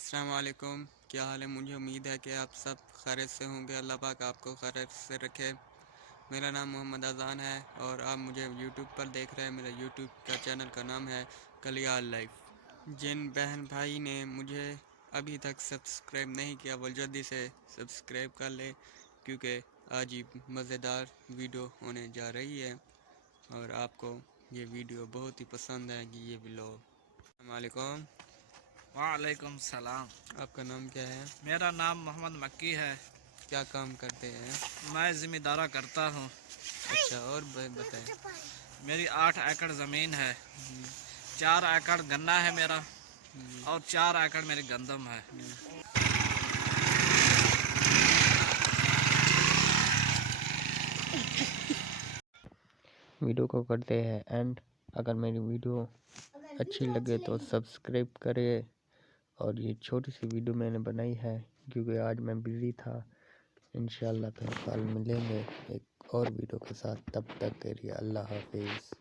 السلام علیکم، کیا حال ہے؟ مجھے امید ہے کہ آپ سب خیریت سے ہوں گے۔ اللہ پاک آپ کو خیریت سے رکھے۔ میرا نام محمد اذان ہے اور آپ مجھے یوٹیوب پر دیکھ رہے ہیں۔ میرا یوٹیوب کا چینل کا نام ہے کلیال لائف۔ جن بہن بھائی نے مجھے ابھی تک سبسکرائب نہیں کیا وہ جلدی سے سبسکرائب کر لے، کیونکہ آج ہی مزیدار ویڈیو ہونے جا رہی ہے اور آپ کو یہ ویڈیو بہت ہی پسند آئے گی۔ یہ ویلوگ۔ السلام علیکم، وعلیکم السلام۔ آپ کا نام کیا ہے؟ میرا نام محمد مکی ہے۔ کیا کام کرتے ہیں؟ میں ذمہ دارہ کرتا ہوں۔ اچھا، اور بتائیں۔ میری 8 ایکڑ زمین ہے۔ 4 ایکڑ گنا ہے میرا اور 4 ایکڑ میری گندم ہے۔ ویڈیو کو کرتے ہیں اینڈ۔ اگر میری ویڈیو اچھی لگے تو سبسکرائب کرے، اور یہ چھوٹی سی ویڈیو میں نے بنائی ہے کیونکہ آج میں بزی تھا۔ انشاءاللہ پھر کل ملیں گے ایک اور ویڈیو کے ساتھ، تب تک کے لیے اللہ حافظ۔